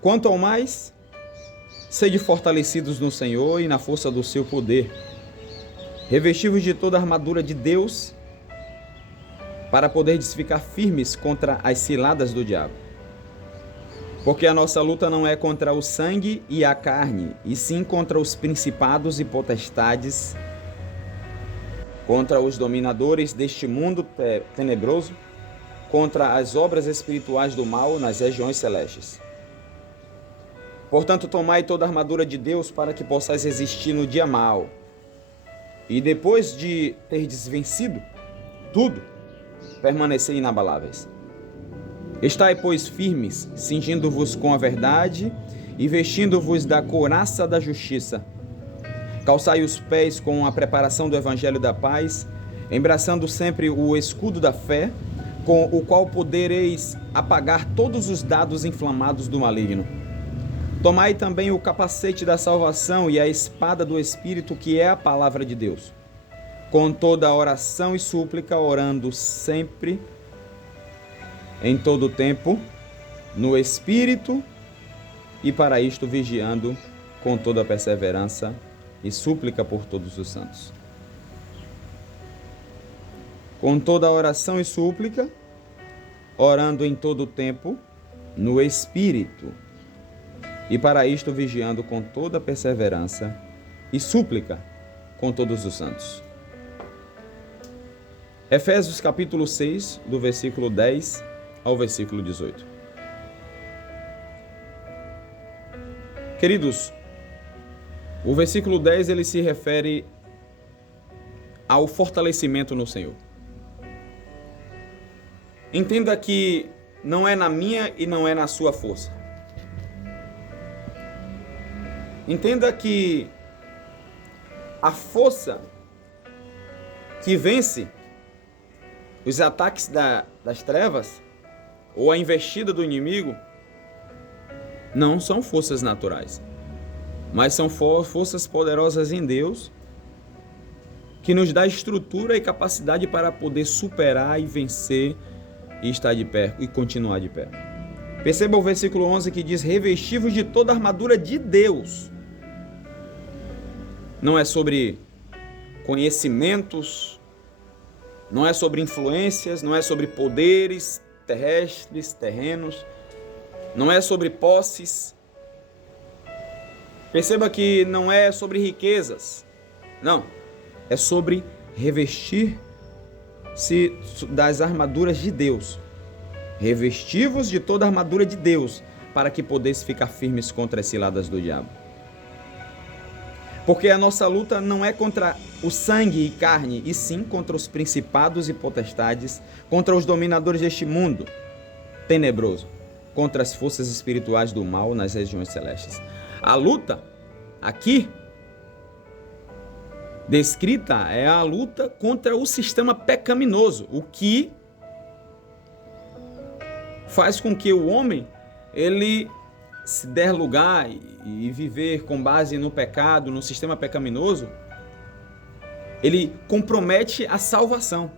Quanto ao mais, sede fortalecidos no Senhor e na força do seu poder, revestivos de toda a armadura de Deus, para poderdes ficar firmes contra as ciladas do diabo. Porque a nossa luta não é contra o sangue e a carne, e sim contra os principados e potestades, contra os dominadores deste mundo tenebroso, contra as obras espirituais do mal nas regiões celestes. Portanto, tomai toda a armadura de Deus para que possais resistir no dia mau. E depois de terdes vencido tudo, permanecei inabaláveis. Estai, pois, firmes, cingindo-vos com a verdade e vestindo-vos da couraça da justiça. Calçai os pés com a preparação do evangelho da paz, embraçando sempre o escudo da fé, com o qual podereis apagar todos os dardos inflamados do maligno. Tomai também o capacete da salvação e a espada do Espírito, que é a palavra de Deus. Com toda oração e súplica, orando sempre, em todo o tempo, no Espírito, e para isto vigiando com toda a perseverança e súplica por todos os santos. Com toda oração e súplica, orando em todo o tempo, no Espírito, e para isto vigiando com toda perseverança e súplica com todos os santos. Efésios capítulo 6, do versículo 10 ao versículo 18. Queridos, o versículo 10 ele se refere ao fortalecimento no Senhor. Entenda que não é na minha e não é na sua força. Entenda que a força que vence os ataques das trevas ou a investida do inimigo não são forças naturais, mas são forças poderosas em Deus que nos dá estrutura e capacidade para poder superar e vencer e estar de pé e continuar de pé. Perceba o versículo 11 que diz: revestivos de toda a armadura de Deus. Não é sobre conhecimentos, não é sobre influências, não é sobre poderes terrestres, terrenos, não é sobre posses. Perceba que não é sobre riquezas, não, é sobre revestir-se das armaduras de Deus. Revestivos de toda a armadura de Deus, para que podeis ficar firmes contra as ciladas do diabo. Porque a nossa luta não é contra o sangue e carne, e sim contra os principados e potestades, contra os dominadores deste mundo tenebroso, contra as forças espirituais do mal nas regiões celestes. A luta aqui descrita é a luta contra o sistema pecaminoso, o que faz com que o homem ele se der lugar e viver com base no pecado, no sistema pecaminoso, ele compromete a salvação.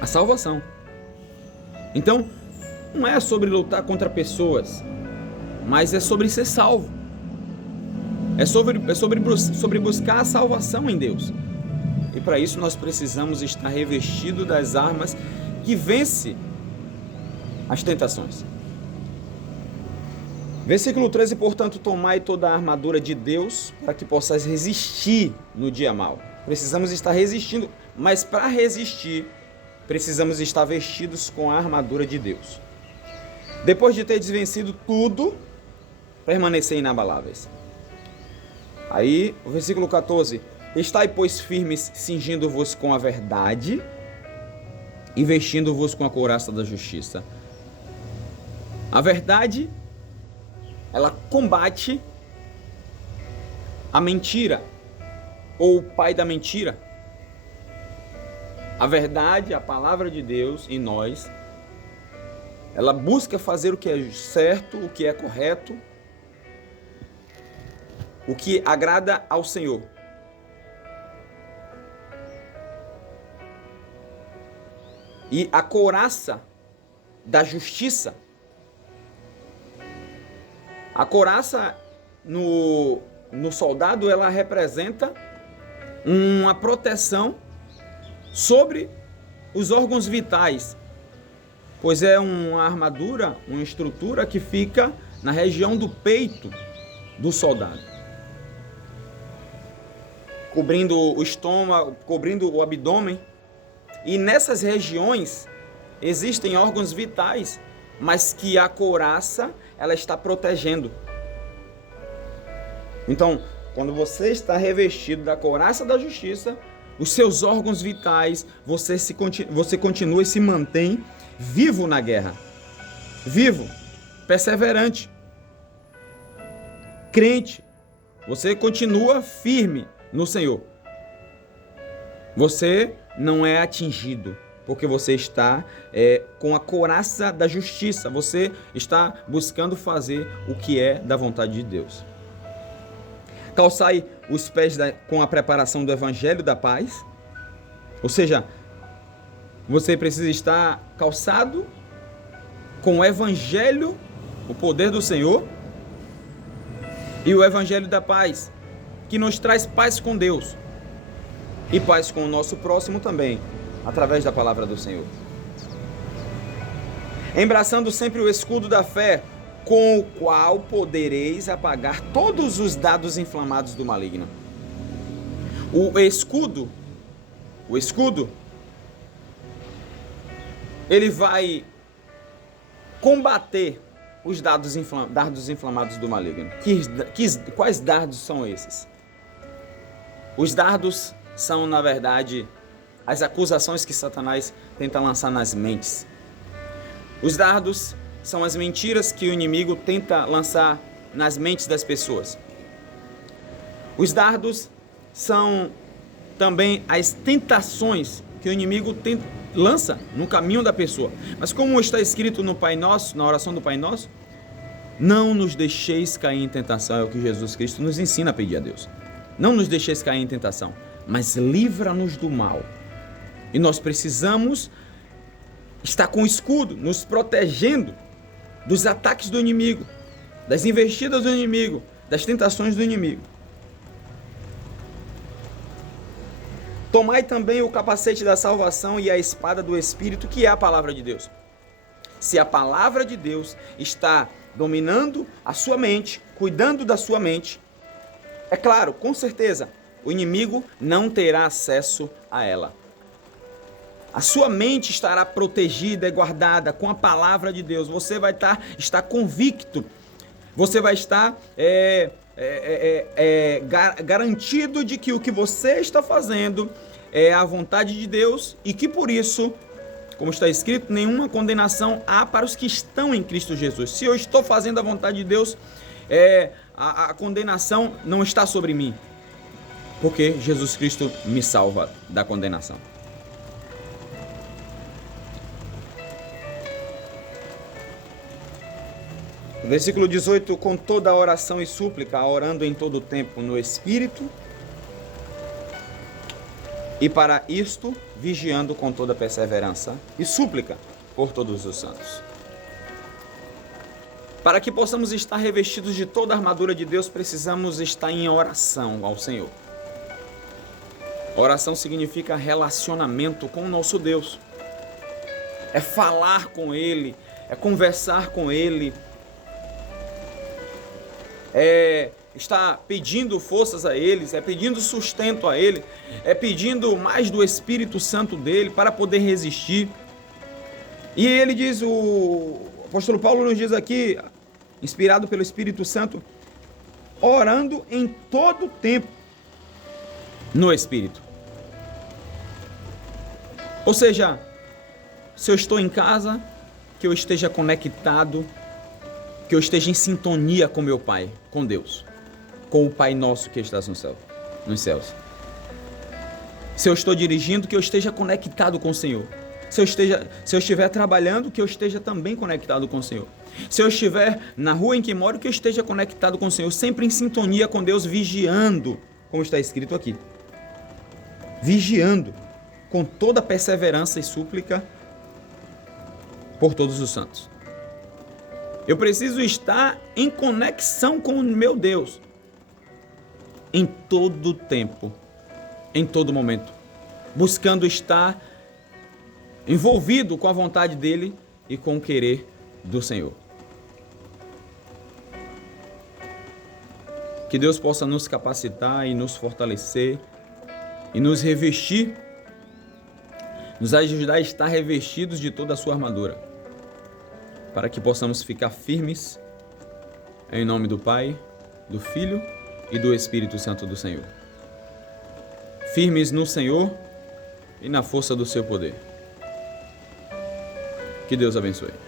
A salvação. Então, não é sobre lutar contra pessoas, mas é sobre ser salvo. É sobre buscar a salvação em Deus. E para isso nós precisamos estar revestidos das armas que vence as tentações. Versículo 13, portanto, tomai toda a armadura de Deus para que possais resistir no dia mau. Precisamos estar resistindo, mas para resistir, precisamos estar vestidos com a armadura de Deus. Depois de ter vencido tudo, permanecer inabaláveis. Aí, o versículo 14, estai, pois, firmes, cingindo-vos com a verdade e vestindo-vos com a couraça da justiça. A verdade, ela combate a mentira, ou o pai da mentira. A verdade, a palavra de Deus em nós, ela busca fazer o que é certo, o que é correto, o que agrada ao Senhor. E a couraça da justiça, A couraça no soldado, ela representa uma proteção sobre os órgãos vitais, pois é uma armadura, uma estrutura que fica na região do peito do soldado, cobrindo o estômago, cobrindo o abdômen. E nessas regiões existem órgãos vitais, mas que a couraça ela está protegendo. Então, quando você está revestido da couraça da justiça, os seus órgãos vitais, você continua e se mantém vivo na guerra, vivo, perseverante, crente. Você continua firme no Senhor. Você não é atingido, porque você está com a couraça da justiça. Você está buscando fazer o que é da vontade de Deus. Calçai os pés com a preparação do evangelho da paz. Ou seja, você precisa estar calçado com o evangelho, o poder do Senhor, e o evangelho da paz, que nos traz paz com Deus e paz com o nosso próximo também, através da palavra do Senhor. Embraçando sempre o escudo da fé, com o qual podereis apagar todos os dardos inflamados do maligno. O escudo, ele vai combater os dardos inflamados do maligno. Quais dardos são esses? Os dardos são, na verdade, as acusações que Satanás tenta lançar nas mentes. Os dardos são as mentiras que o inimigo tenta lançar nas mentes das pessoas. Os dardos são também as tentações que o inimigo lança no caminho da pessoa. Mas como está escrito no Pai Nosso, na oração do Pai Nosso, não nos deixeis cair em tentação, é o que Jesus Cristo nos ensina a pedir a Deus. Não nos deixeis cair em tentação, mas livra-nos do mal. E nós precisamos estar com o escudo, nos protegendo dos ataques do inimigo, das investidas do inimigo, das tentações do inimigo. Tomai também o capacete da salvação e a espada do Espírito, que é a palavra de Deus. Se a palavra de Deus está dominando a sua mente, cuidando da sua mente, é claro, com certeza, o inimigo não terá acesso a ela. A sua mente estará protegida e guardada com a palavra de Deus. Você vai estar convicto. Você vai estar garantido de que o que você está fazendo é a vontade de Deus e que por isso, como está escrito, nenhuma condenação há para os que estão em Cristo Jesus. Se eu estou fazendo a vontade de Deus, a condenação não está sobre mim, porque Jesus Cristo me salva da condenação. Versículo 18, com toda a oração e súplica, orando em todo o tempo no Espírito, e para isto, vigiando com toda perseverança e súplica por todos os santos. Para que possamos estar revestidos de toda a armadura de Deus, precisamos estar em oração ao Senhor. Oração significa relacionamento com o nosso Deus. É falar com Ele, é conversar com Ele, está pedindo forças a eles, pedindo sustento a ele, pedindo mais do Espírito Santo dele para poder resistir. E ele diz, o apóstolo Paulo nos diz aqui, inspirado pelo Espírito Santo, orando em todo tempo no Espírito. Ou seja, se eu estou em casa, que eu esteja conectado, que eu esteja em sintonia com meu Pai, com Deus, com o Pai Nosso que estás no céu, nos céus. Se eu estou dirigindo, que eu esteja conectado com o Senhor. Se eu estiver trabalhando, que eu esteja também conectado com o Senhor. Se eu estiver na rua em que moro, que eu esteja conectado com o Senhor, sempre em sintonia com Deus, vigiando, como está escrito aqui. Vigiando, com toda perseverança e súplica por todos os santos. Eu preciso estar em conexão com o meu Deus em todo tempo, em todo momento, buscando estar envolvido com a vontade dele e com o querer do Senhor. Que Deus possa nos capacitar e nos fortalecer e nos revestir, nos ajudar a estar revestidos de toda a sua armadura, para que possamos ficar firmes em nome do Pai, do Filho e do Espírito Santo do Senhor. Firmes no Senhor e na força do seu poder. Que Deus abençoe.